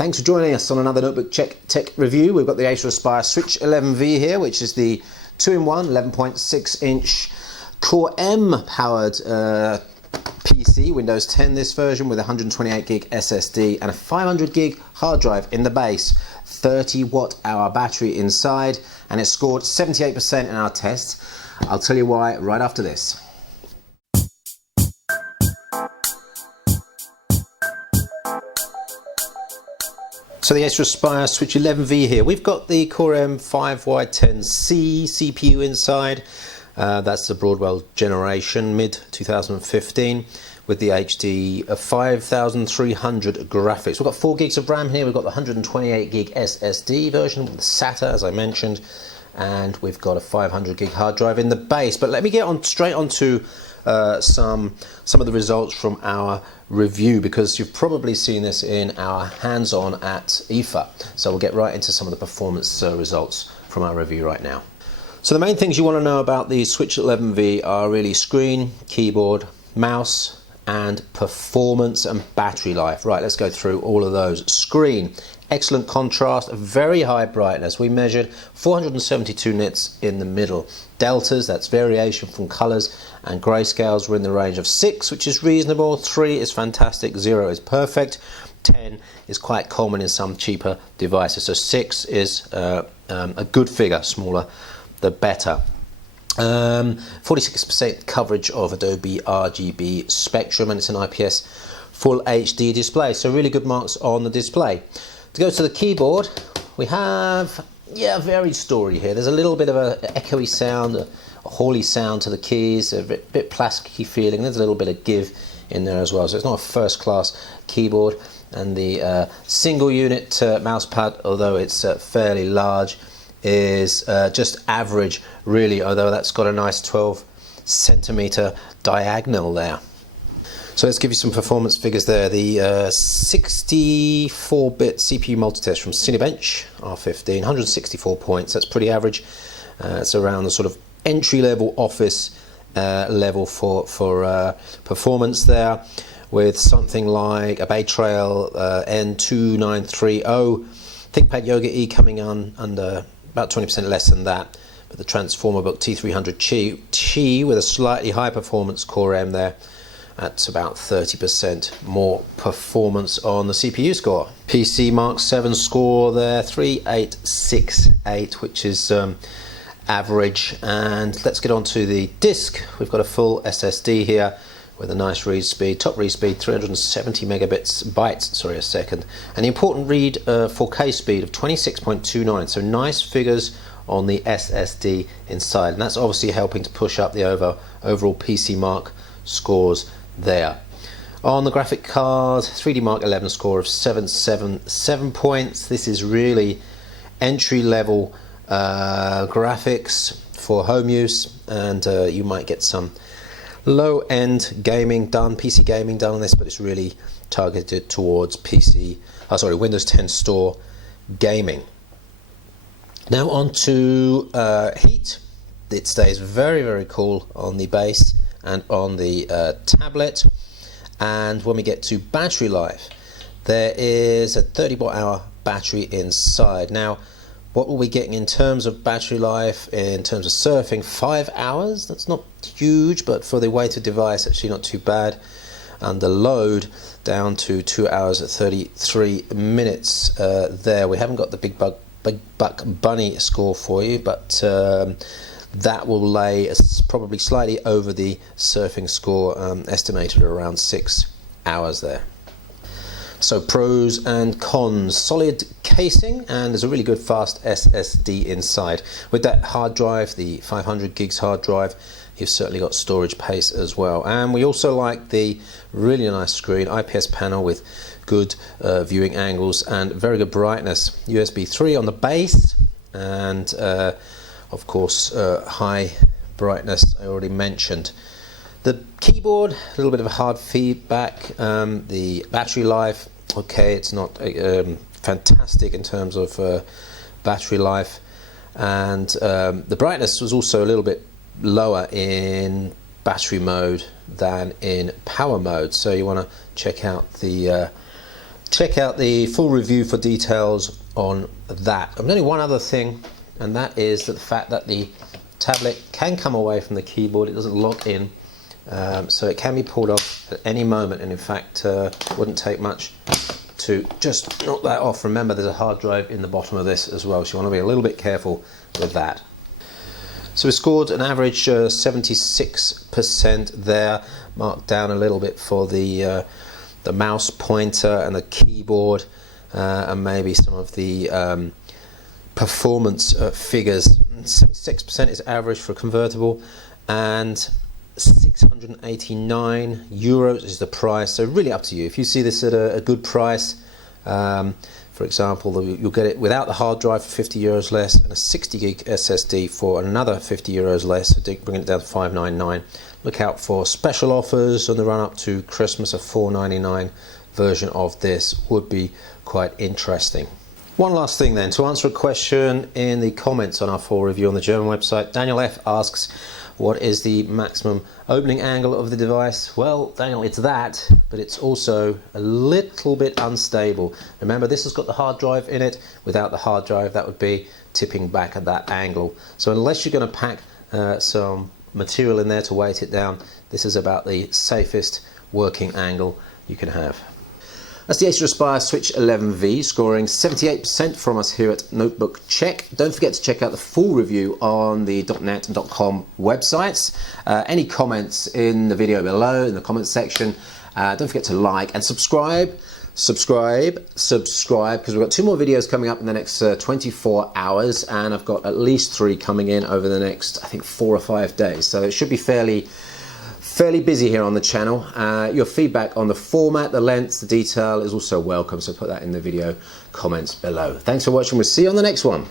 Thanks for joining us on another Notebook Check Tech review. We've got the Acer Aspire Switch 11V here, which is the 2-in-1 11.6 inch Core M powered PC, Windows 10 this version, with 128 gig SSD and a 500 gig hard drive in the base, 30 watt-hour battery inside, and it scored 78% in our test. I'll tell you why right after this. So the Acer Aspire Switch 11V here. We've got the Core M 5Y10C CPU inside. That's the Broadwell generation, mid-2015, with the HD 5300 graphics. We've got 4 gigs of RAM here. We've got the 128 gig SSD version with the SATA, as I mentioned, and we've got a 500 gig hard drive in the base. But let me get on straight onto some of the results from our review, because you've probably seen this in our hands-on at IFA. So we'll get right into some of the performance results from our review right now. So the main things you want to know about the Switch 11V are really screen, keyboard, mouse, and performance and battery life. Right, let's go through all of those. Screen, excellent contrast, very high brightness. We measured 472 nits in the middle. Deltas, that's variation from colors, and grayscales were in the range of 6, which is reasonable. 3 is fantastic, 0 is perfect. 10 is quite common in some cheaper devices. So 6 is a good figure, smaller the better. 46% coverage of Adobe RGB spectrum, and it's an IPS full HD display, so really good marks on the display. To go to the keyboard, we have a varied story here. There's a little bit of an echoey sound, a hally sound to the keys, a bit plasticky feeling. There's a little bit of give in there as well, so it's not a first class keyboard. And the single unit mouse pad, although it's fairly large, is just average really, although that's got a nice 12 centimeter diagonal there. So let's give you some performance figures there. The 64-bit CPU multitest from Cinebench R15, 164 points. That's pretty average. It's around the sort of entry-level office level for performance there, with something like a Bay Trail N2930 ThinkPad Yoga E coming on under about 20% less than that, but the Transformer Book T300 Qi with a slightly high performance Core M there, at about 30% more performance on the CPU score. PC Mark 7 score there, 3868, which is average. And let's get on to the disk. We've got a full SSD here with a nice read speed, top read speed 370 bytes a second, and the important read 4K speed of 26.29, so nice figures on the SSD inside, and that's obviously helping to push up the overall PC Mark scores there. On the graphic card, 3D Mark 11 score of 777 points. This is really entry-level graphics for home use, and you might get some low-end gaming done, PC gaming done on this, but it's really targeted towards Windows 10 Store gaming. Now on to heat. It stays very, very cool on the base and on the tablet. And when we get to battery life, there is a 30 watt-hour battery inside. Now, what will we getting in terms of battery life, in terms of surfing? 5 hours, that's not huge, but for the weighted device, actually not too bad. Under load, down to 2 hours at 33 minutes there. We haven't got the Big Buck Bunny score for you, but that will lay probably slightly over the surfing score, estimated around 6 hours there. So pros and cons: solid casing, and there's a really good fast SSD inside. With that hard drive, the 500 gigs hard drive, you've certainly got storage pace as well. And we also like the really nice screen, IPS panel with good viewing angles and very good brightness. USB 3 on the base, and of course high brightness I already mentioned. The keyboard, a little bit of a hard feedback. The battery life, okay, it's not fantastic in terms of battery life, and the brightness was also a little bit lower in battery mode than in power mode, so you want to check out the Check out the full review for details on that. There's only one other thing, and that is that the fact that the tablet can come away from the keyboard. It doesn't lock in, so it can be pulled off at any moment, and in fact it wouldn't take much to just knock that off. Remember, there's a hard drive in the bottom of this as well, so you want to be a little bit careful with that. So we scored an average 76% there, marked down a little bit for the mouse pointer and the keyboard, and maybe some of the performance figures. 76% is average for a convertible, and 689 euros is the price. So really up to you. If you see this at a good price, for example, you'll get it without the hard drive for 50 euros less, and a 60 gig SSD for another 50 euros less, so bringing it down to 599. Look out for special offers on the run up to Christmas. A 499 version of this would be quite interesting. One last thing then, to answer a question in the comments on our full review on the German website. Daniel F asks, what is the maximum opening angle of the device? Well, Daniel, it's that, but it's also a little bit unstable. Remember, this has got the hard drive in it. Without the hard drive, that would be tipping back at that angle. So unless you're going to pack some material in there to weight it down, this is about the safest working angle you can have. That's the Acer Aspire Switch 11V, scoring 78% from us here at Notebook Check. Don't forget to check out the full review on the .net and .com websites. Any comments in the video below, in the comments section. Don't forget to like and subscribe, because we've got 2 more videos coming up in the next 24 hours, and I've got at least 3 coming in over the next, I think, 4 or 5 days. So it should be fairly busy here on the channel. Your feedback on the format, the length, the detail is also welcome, so put that in the video comments below. Thanks for watching. We'll see you on the next one.